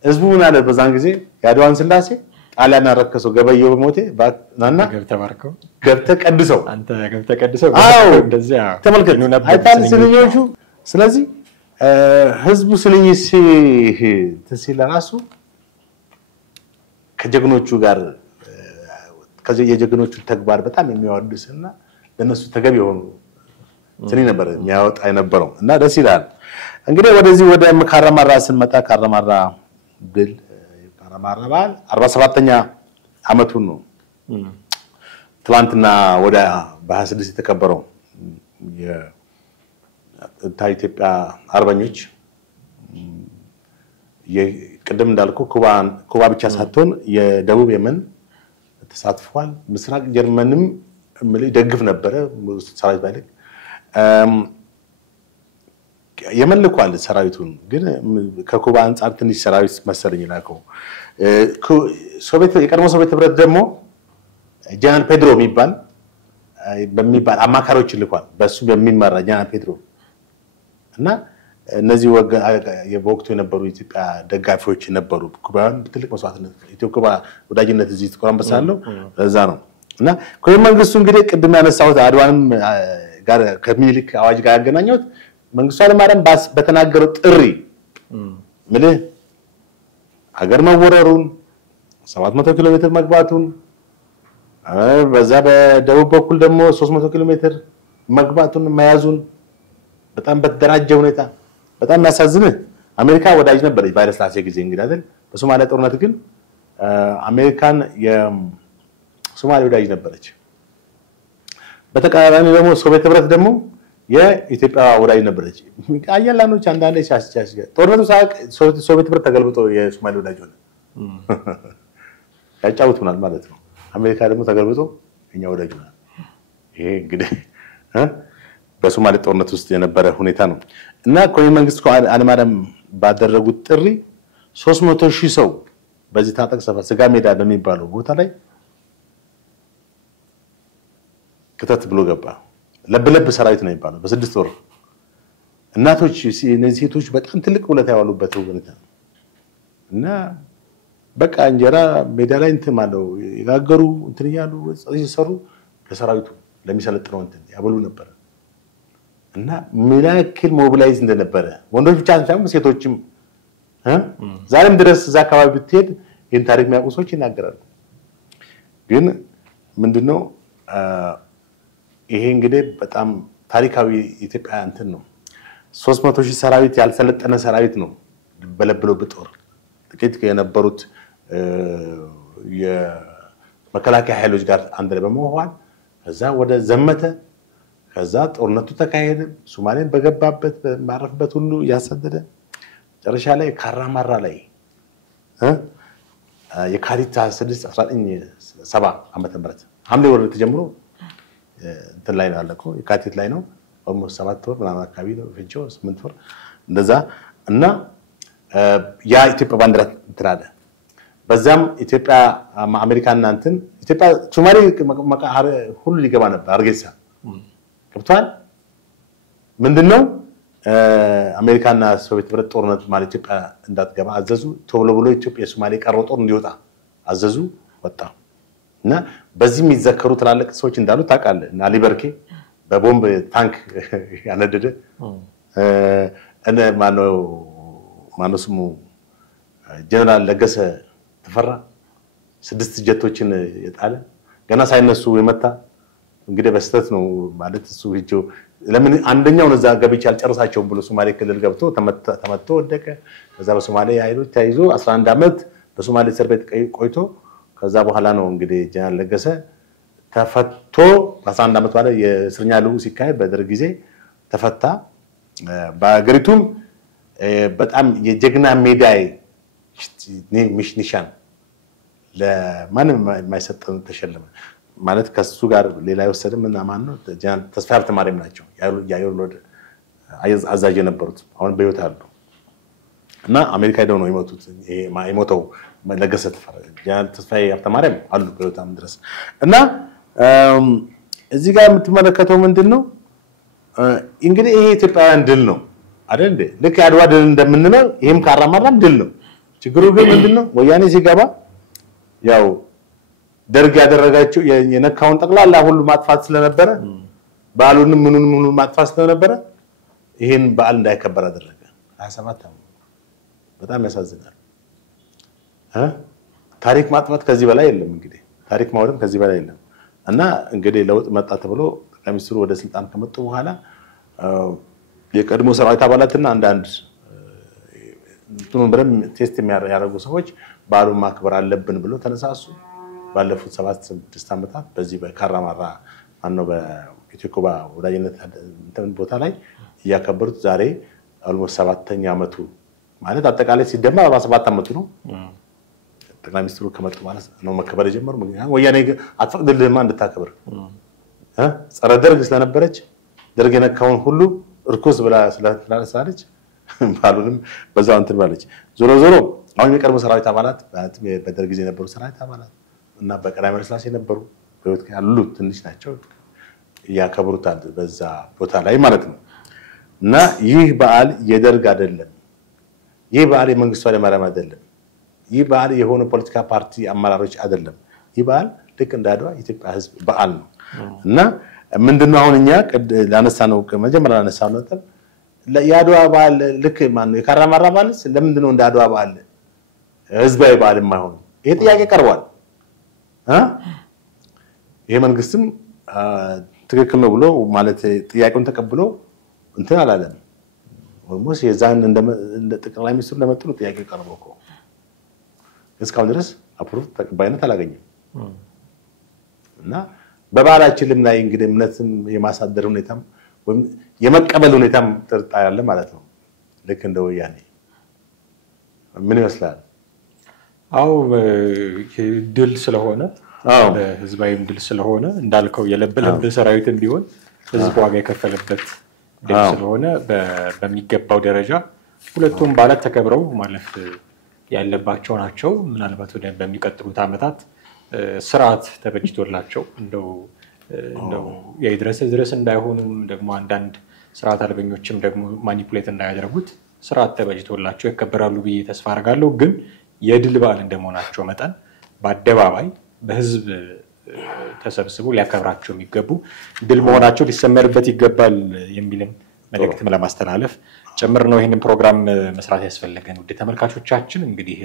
ህዝቡ ምን አለ በዛን ጊዜ የአድዋን ስላሴ ጣሊያን አረከሰው ገበየው በሞቴ ባናና ገብተባርከው ገብተቀድሰው አንተ ገብተቀድሰው እንደዚያ ተመልከቱ አይታል ስንኞቹ። ስለዚህ ህዝቡ ስንኝ ሲል ራሱ ከጀግኖቹ ጋር ከዚህ የጀግኖቹ ተግባር በጣም የሚያወድስና ለነሱ ተገቢ የሆኑ ስንኝ ነበር የሚያወጣ የነበረው እና ደስ ይላል። እንግዲህ ወደዚህ ወደ ካራማራ ስንመጣ ካራማራ ድል ካራማራ በዓል 47ኛ አመቱን ነው ትላንትና ወደ በ26 የተከበረው የኢትዮጵያ አርበኞች የቅድም እንዳልኩ ኩባ ብቻ ሳትሆን የደቡብ የመን ተሳትፏል። ምስራቅ ጀርመንም ደግፍ ነበረ ሰራዊት ባይልክ የመልኳል ሰራዊቱን ግን ከኩባ አንፃር ትንሽ ሰራዊት መሰለኝ ላከው። የቀድሞ ሶቪየት ህብረት ደግሞ ጀነራል ፔድሮ በሚባል አማካሪዎች ልኳል። በሱ በሚመራ ጀነራል ፔድሮ እና እነዚህ በወቅቱ የነበሩ ኢትዮጵያ ደጋፊዎች ነበሩ። ኩባን ትልቅ መስዋዕትነት ኢትዮጵያ ወዳጅነት እዚህ ተቆራምበሳለው ለዛ ነው። እና ኮሎኔል መንግስቱ እንግዲህ ቅድም ያነሳሁት አድዋንም ጋር ከሚኒሊክ አዋጅ ጋር ያገናኘሁት መንግስቱ ኃይለማርያም በተናገረው ጥሪ ምልህ ሀገር መወረሩን 700 ኪሎ ሜትር መግባቱን በዛ በደቡብ በኩል ደግሞ 300 ኪሎ ሜትር መግባቱን መያዙን በጣም በተደራጀ ሁኔታ በጣም ያሳዝንህ። አሜሪካ ወዳጅ ነበረች ቫይረስላሴ ጊዜ እንግዲህ አይደል? በሶማሊያ ጦርነት ግን አሜሪካን የሶማሊያ ወዳጅ ነበረች። በተቃራኒ ደግሞ ሶቪየት ህብረት ደግሞ የኢትዮጵያ ወዳጅ ነበረች። አያላኖች አንዳንዴ ሲያስቻስ ጦርነቱ ሳቅ ሶቪየት ህብረት ተገልብጦ የሶማሊያ ወዳጅ ሆነ ያጫውቱናል ማለት ነው። አሜሪካ ደግሞ ተገልብጦ እኛ ወዳጅ ሆነ። ይሄ እንግዲህ በሶማሊያ ጦርነት ውስጥ የነበረ ሁኔታ ነው። እና ኮሎኔል መንግስቱ ኃይለማርያም ባደረጉት ጥሪ 300,000 ሰው በዚህ ታጠቅ ሰፈር ስጋ ሜዳ በሚባለው ቦታ ላይ ከተት ብሎ ገባ። ለብለብ ሰራዊት ነው የሚባለው። በ6 ወር እናቶች እነዚህ ሴቶች በጣም ትልቅ ውለታ ያዋሉበት ሁኔታ እና በቃ እንጀራ ሜዳ ላይ እንትን ማለት ይጋገሩ እንትን እያሉ ይሰሩ ለሰራዊቱ ለሚሰለጥነው እንትን ያበሉ ነበር እና ምን ያክል ሞቢላይዝ እንደነበረ ወንዶች ብቻ ሳይሆን ሴቶችም ዛሬም ድረስ እዛ አካባቢ ብትሄድ ይህን ታሪክ የሚያውቁ ሰዎች ይናገራሉ። ግን ምንድነው ይሄ እንግዲህ በጣም ታሪካዊ ኢትዮጵያ እንትን ነው። 300,000 ሰራዊት ያልሰለጠነ ሰራዊት ነው በለብለው በጦር ጥቂት የነበሩት የመከላከያ ኃይሎች ጋር አንድ ላይ በመሆን ከዛ ወደ ዘመተ ከዛ ጦርነቱ ተካሄደ። ሶማሌን በገባበት ማረፍበት ሁሉ ያሰደደ ጨረሻ ላይ ካራማራ ላይ የካቲት 6 1970 ዓመተ ምህረት ሐምሌ ወር ተጀምሮ እንትን ላይ ነው ያለቀው የካቲት ላይ ነው almost 7 ወር ምናምን አካባቢ ነው ፍጆ 8 ወር እንደዛ እና ያ ኢትዮጵያ ባንዲራ ትራደ በዛም ኢትዮጵያ አሜሪካና እንትን ኢትዮጵያ ሶማሌ ሁሉ ሊገባ ነበር አርጌሳ ገብቷል። ምንድነው አሜሪካና ሶቪየት ህብረት ጦርነት ማለት ኢትዮጵያ እንዳትገባ አዘዙ። ቶሎ ብሎ ኢትዮጵያ ሶማሌ ቀረው ጦር እንዲወጣ አዘዙ። ወጣ እና በዚህ የሚዘከሩ ትላልቅ ሰዎች እንዳሉ ታውቃለህ። እና ሊበርኬ በቦምብ ታንክ ያነደደ እነ ማነው ስሙ ጀነራል ለገሰ ተፈራ 6 ጀቶችን የጣለ ገና ሳይነሱ የመታ እንግዲህ በስተት ነው ማለት እሱ ሂጆ ለምን አንደኛው ነዛ ገብቻ አልጨረሳቸውም ብሎ ሶማሌ ክልል ገብቶ ተመቶ ወደቀ። ከዛ በሶማሌ ኃይሎች ተይዞ 11 አመት በሶማሌ እስር ቤት ቆይቶ ከዛ በኋላ ነው እንግዲህ ጀነራል ለገሰ ተፈቶ 11 አመት በኋላ የእስረኛ ልውውጥ ሲካሄድ በደርግ ጊዜ ተፈታ። በአገሪቱም በጣም የጀግና ሜዳይ ኒሻን ለማንም የማይሰጠው ተሸለመ ማለት ከሱ ጋር ሌላ ይወሰደም እና ማን ነው ጀነራል ተስፋዬ ሀብተማርያም ናቸው ያየው ሎድ አዛዥ የነበሩት አሁን በህይወት አሉ እና አሜሪካ ሄደው ነው የሞቱት። ይሄ የሞተው ለገሰ ተፈራ ጀነራል ተስፋዬ ሀብተማርያም አሉ በህይወታም ድረስ እና እዚህ ጋር የምትመለከተው ምንድነው እንግዲህ ይሄ ኢትዮጵያውያን ድል ነው አይደል እንዴ? ልክ ያድዋ ድል እንደምንለው ይሄም ካራማራም ድል ነው። ችግሩ ግን ምንድነው ወያኔ ሲገባ ያው ደርግ ያደረጋቸው የነካውን ጠቅላላ ሁሉ ማጥፋት ስለነበረ በዓሉንም ምኑንም ሁሉ ማጥፋት ስለነበረ ይሄን በዓል እንዳይከበር አደረገ። 27 አመት በጣም ያሳዝናል። ታሪክ ማጥፋት ከዚህ በላይ የለም እንግዲህ ታሪክ ማውደም ከዚህ በላይ የለም እና እንግዲህ ለውጥ መጣ ተብሎ ጠቅላይ ሚኒስትሩ ወደ ስልጣን ከመጡ በኋላ የቀድሞ ሰራዊት አባላትና አንዳንድ እንትኑን ቴስት የሚያደርጉ ሰዎች በዓሉን ማክበር አለብን ብሎ ተነሳሱ። ባለፉት 7-6 አመታት በዚህ በካራማራ ማነው በኢትዮኮባ ወዳጅነት እንትን ቦታ ላይ ያከበሩት ዛሬ almost 7ኛ አመቱ ማለት አጠቃላይ ሲደመር 47 አመቱ ነው። ጠቅላይ ሚኒስትሩ ከመጡ ማለት ነው መከበር የጀመሩ ምክንያቱም ወያኔ አትፈቅድልህማ እንድታከብር ጸረ ደርግ ስለነበረች ደርግ የነካውን ሁሉ እርኩስ ብላ ስለተናለች ባሉንም በዛው እንትን ባለች ዞሮ አሁን የቀድሞ ሰራዊት አባላት በደርግ ጊዜ የነበሩ ሰራዊት አባላት እና በቀዳማዊ ኃይለ ሥላሴ የነበሩ በህይወት ያሉ ትንሽ ናቸው ያከብሩታል በዛ ቦታ ላይ ማለት ነው። እና ይህ በዓል የደርግ አይደለም። ይህ በዓል የመንግስቱ ኃይለማርያም አይደለም። ይህ በዓል የሆነ ፖለቲካ ፓርቲ አመራሮች አይደለም። ይህ በዓል ልክ እንደ አድዋ ኢትዮጵያ ህዝብ በዓል ነው። እና ምንድነው አሁን እኛ ላነሳነው መጀመሪያ ላነሳነው ነጥብ የአድዋ በዓል ልክ ማን ነው የካራማራ በዓል ለምንድነው እንደ አድዋ በዓል ህዝባዊ በዓል የማይሆነው? ይሄ ጥያቄ ቀርቧል። ይሄ መንግስትም ትክክል ነው ብሎ ማለት ጥያቄውን ተቀብሎ እንትን አላለም። ወይስ የዛን እንደ ጠቅላይ ሚኒስትሩ ለመጡ ጥያቄ ቀርቦ እኮ እስካሁን ድረስ አፕሩቭ ተቀባይነት አላገኘም። እና በባህላችንም ላይ እንግዲህ እምነትን የማሳደር ሁኔታም ወይም የመቀበል ሁኔታም ጥርጣሬ አለ ማለት ነው። ልክ እንደ ወያኔ ምን ይመስላል? አው ድል ስለሆነ በህዝባዊም ድል ስለሆነ እንዳልከው የለበለብ ሰራዊትም ቢሆን ህዝብ ዋጋ የከፈለበት ድል ስለሆነ በሚገባው ደረጃ ሁለቱም በዓላት ተከብረው ማለፍ ያለባቸው ናቸው። ምናልባት ወደ በሚቀጥሉት አመታት ስርዓት ተበጅቶላቸው እንደው የድረስ እንዳይሆኑም ደግሞ አንዳንድ ስርዓት አልበኞችም ደግሞ ማኒፑሌት እንዳያደርጉት ስርዓት ተበጅቶላቸው ይከበራሉ ብዬ ተስፋ አደርጋለሁ። ግን የድል በዓል እንደመሆናቸው መጠን በአደባባይ በህዝብ ተሰብስበው ሊያከብራቸው የሚገቡ ድል መሆናቸው ሊሰመርበት ይገባል የሚልም መልእክትም ለማስተላለፍ ጭምር ነው ይሄንን ፕሮግራም መስራት ያስፈልገን። ውድ ተመልካቾቻችን እንግዲህ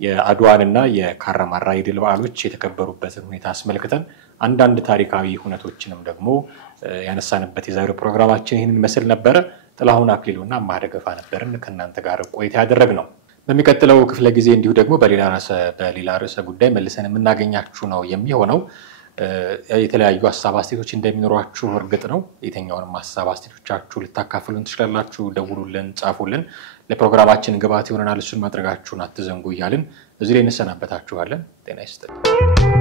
የአድዋንና የካራማራ የድል በዓሎች የተከበሩበትን ሁኔታ አስመልክተን አንዳንድ ታሪካዊ ሁነቶችንም ደግሞ ያነሳንበት የዛሬው ፕሮግራማችን ይሄንን መስል ነበር። ጥላሁን አክሊሉና ማደገፋ ነበርን ከናንተ ጋር ቆይታ ያደረግነው። በሚቀጥለው ክፍለ ጊዜ እንዲሁ ደግሞ በሌላ ርዕሰ ጉዳይ መልሰን የምናገኛችሁ ነው የሚሆነው። የተለያዩ ሐሳብ አስተያየቶች እንደሚኖሯችሁ እርግጥ ነው። የትኛውንም ሐሳብ አስተያየቶቻችሁ ልታካፍሉን ትችላላችሁ። ደውሉልን፣ ጻፉልን። ለፕሮግራማችን ግብዓት ይሆነናል። እሱን ማድረጋችሁን አትዘንጉ እያልን እዚህ ላይ እንሰናበታችኋለን። ጤና ይስጥልኝ።